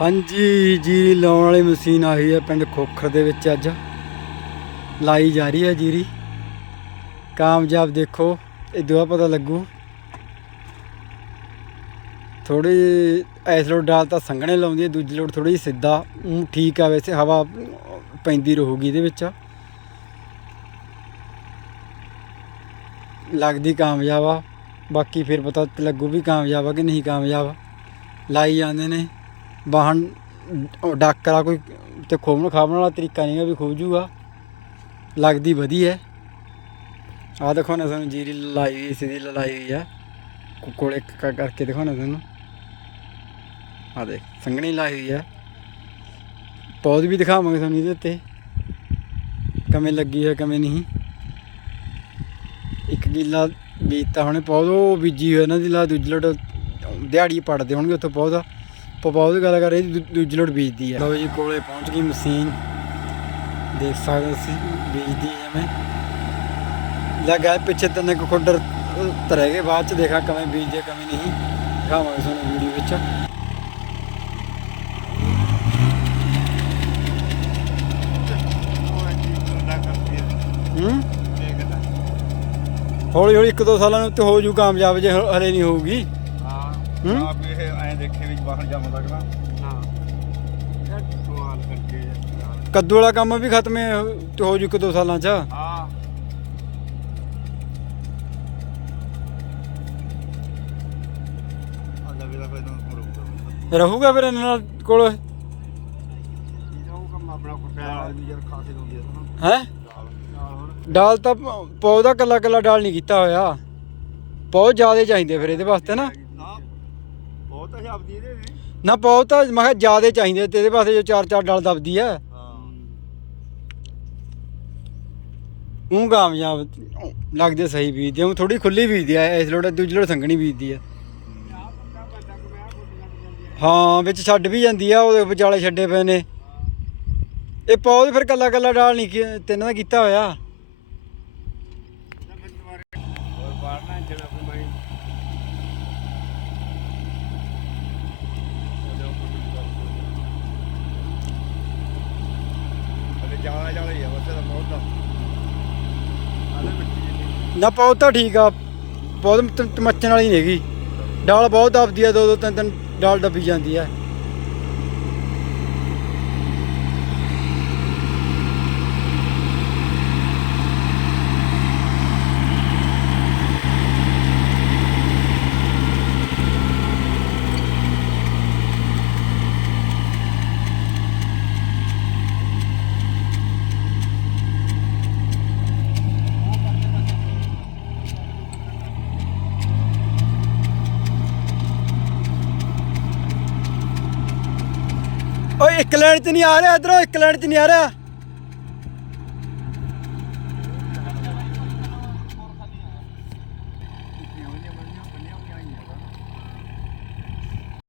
ਹਾਂਜੀ ਜੀਰੀ ਲਾਉਣ ਵਾਲੀ ਮਸ਼ੀਨ ਆਈ ਹੈ ਪਿੰਡ ਖੋਖਰ ਦੇ ਵਿੱਚ ਅੱਜ। ਲਾਈ ਜਾ ਰਹੀ ਹੈ ਜੀਰੀ। ਕਾਮਯਾਬ ਦੇਖੋ, ਇਹ ਦੁਆ ਪਤਾ ਲੱਗੂ। ਥੋੜੀ ਐਸ ਲੋਡ ਡਾਲ ਤਾਂ ਸੰਘਣੇ ਲਾਉਂਦੀ ਹੈ, ਦੂਜੀ ਲੋਡ ਥੋੜੀ ਸਿੱਧਾ। ਠੀਕ ਆ ਵੈਸੇ, ਹਵਾ ਪੈਂਦੀ ਰਹੂਗੀ ਇਹਦੇ ਵਿੱਚ। ਲੱਗਦੀ ਕਾਮਯਾਬ ਆ। ਬਾਕੀ ਫਿਰ ਪਤਾ ਲੱਗੂ ਵੀ ਕਾਮਯਾਬ ਆ ਕਿ ਨਹੀਂ ਕਾਮਯਾਬ। ਲਾਈ ਜਾਂਦੇ ਨੇ। ਵਾਹਨ ਉਹ ਡਾਕਰਾ ਕੋਈ ਤੇ ਖੋਵਣ ਖਾਵਣ ਵਾਲਾ ਤਰੀਕਾ ਨਹੀਂਗਾ ਵੀ ਖੋਵ ਜੂਗਾ। ਲੱਗਦੀ ਵਧੀਆ ਆ ਦੇਖੋ ਨਾ ਤੁਹਾਨੂੰ ਜੀਰੀ ਲਾਈ ਹੋਈ ਸਿੱਧੀ ਲਾਈ ਹੋਈ ਆ। ਕੋ- ਕੋਲੇ ਕ- ਕਰਕੇ ਦਿਖਾਉਣਾ ਸਾਨੂੰ ਆ ਦੇਖ, ਸੰਘਣੀ ਲਾਈ ਹੋਈ ਆ। ਪੌਦ ਵੀ ਦਿਖਾਵਾਂਗੇ ਤੁਹਾਨੂੰ ਇਹਦੇ ਉੱਤੇ। ਕਿਵੇਂ ਲੱਗੀ ਹੈ, ਕਿਵੇਂ ਨਹੀਂ। ਇੱਕ ਕਿੱਲਾ ਬੀਜਤਾ ਹੁਣੇ, ਪੌਦ ਉਹ ਬੀਜੀ ਹੋਈ ਇਹਨਾਂ ਦੀ ਲਾ ਦੂਜੀ ਲੋਟ ਦਿਹਾੜੀ ਪੜਦੇ ਹੋਣਗੇ ਉੱਥੋਂ ਪੌਦਾ। ਪੌਦ ਗੱਲ ਕਰ ਰਹੇ ਦੂ- ਦੂਜੀ ਲੋਟ ਬੀਜਦੀ ਹੈ। ਲਓ ਜੀ ਕੋਲੇ ਪਹੁੰਚ ਗਈ ਮਸ਼ੀਨ। ਦੇਖ ਸਕਦੇ ਹੋ ਬੀਜਦੀ ਹੈ ਜਿਵੇਂ ਲਗਾ ਪਿੱਛੇ ਤਿੰਨ ਕੁ ਖੁੱਡਰ ਤਰੇਗੇ ਗਏ। ਬਾਅਦ ਚ ਦੇਖਾਂ ਕਿਵੇਂ ਬੀਜਦੇ ਕਿਵੇਂ ਨਹੀਂ। ਦਿਖਾਵਾਂਗੇ ਤੁਹਾਨੂੰ ਵੀਡੀਓ ਵਿੱਚ। ਹੂੰ? ਹੌਲੀ ਹੌਲੀ ਇੱਕ ਦੋ ਸਾਲਾਂ ਨੂੰ ਤੇ ਹੋ ਜੂ ਕਾਮਯਾਬ ਜੇ ਹ- ਹਲੇ ਨਹੀਂ ਹੋਊਗੀ। ਹੂੰ? ਹਾਂ ਆਪ ਇਹ ਐਂ ਦੇਖੇ ਵੀ ਬਾਹਰ ਜੰਮਦਾ ਕਿ ਨਾ ਹਾਂ ਸਵਾਲ ਕਰਕੇ ਕੱਦੂ ਵਾਲਾ ਕੰਮ ਵੀ ਖਤਮ ਹੈ ਹੋ ਜੂ ਇੱਕ ਦੋ ਸਾਲਾਂ ਚ। ਅੱਲਾ ਫਿਰ ਨੂੰ ਮਰੂਗਾ ਰਹੂਗਾ ਫਿਰ ਇਹਨਾਂ ਨਾਲ ਕੋਲ? ਉਹ ਕੰਮ ਆਪਣਾ ਕੁੱਟਿਆ ਵੀ ਯਾਰ ਖਾਸੇ ਹੁੰਦੀ ਹੈ? ਹੈ ਨਾ ਹੋਰ? ਡਾਲ ਤਾਂ ਪੌਦਾ ਕੱਲਾ ਕੱਲਾ ਡਾਲ ਨਹੀਂ ਕੀਤਾ ਹੋਇਆ। ਬਹੁਤ ਜ਼ਿਆਦਾ ਚਾਹੀਦੇ ਫਿਰ ਇਹਦੇ ਵਾਸਤੇ ਨਾ। ਬਹੁਤ ਸ਼ਬਦੀ ਇਹਦੇ ਨੇ। ਨਾ ਬਹੁਤ ਮੈਂ ਕਿਹਾ ਜ਼ਿਆਦਾ ਚਾਹੀਦੇ ਤੇ ਇਹਦੇ ਵਾਸਤੇ ਜੋ ਚਾਰ ਚਾਰ ਡਾਲ ਦਬਦੀ ਆ। ਹਾਂ। ਉਹ ਕਾਮਯਾਬ ਲੱਗਦੇ ਸਹੀ ਬੀਜਦੇ ਉਹ ਥੋੜੀ ਖੁੱਲੀ ਬੀਜਦੀ ਆ ਇਸ ਲੋੜ ਦੂਜੀ ਲੋੜ ਸੰਘਣੀ ਬੀਜਦੀ ਆ। ਹਾਂ ਵਿੱਚ ਛੱਡ ਵੀ ਜਾਂਦੀ ਆ ਉਹਦੇ ਵਿਚਾਲੇ ਛੱਡੇ ਪਏ ਨੇ। ਇਹ ਪੌਦ ਫਿਰ ਕੱਲਾ ਕੱਲਾ ਡਾਲ ਨਹੀਂ ਕੀ- ਤਿੰਨਾਂ ਦਾ ਕੀਤਾ ਹੋਇਆ। ਹੋਰ ਬਾਹਰ ਨਾ ਜਿਹੜਾ ਕੋਈ ਮੈਂ ਅਰੇ ਜਾਣਾ ਹੀ ਆ, ਬਸ ਇਹਦਾ ਬਹੁਤ ਦਾ ਆਲੇ ਮਿੱਟੀ ਜਿੰਨੀ ਨਾ ਪੌਦ ਤਾਂ ਠੀਕ ਆ, ਪੌਦ ਤ- ਵਾਲੀ ਨਹੀਂ ਹੈਗੀ। ਡਾਲ ਬਹੁਤ ਦਬਦੀ ਆ ਦੋ ਦੋ ਤਿੰਨ ਤਿੰਨ ਡਾਲ ਦੱਬੀ ਜਾਂਦੀ ਆ। ਓਏ ਇੱਕ ਲਾਈਨ 'ਚ ਨਹੀਂ ਆ ਰਿਹਾ ਇਧਰੋਂ ਇੱਕ ਲਾਈਨ 'ਚ ਨਹੀਂ ਆ ਰਿਹਾ।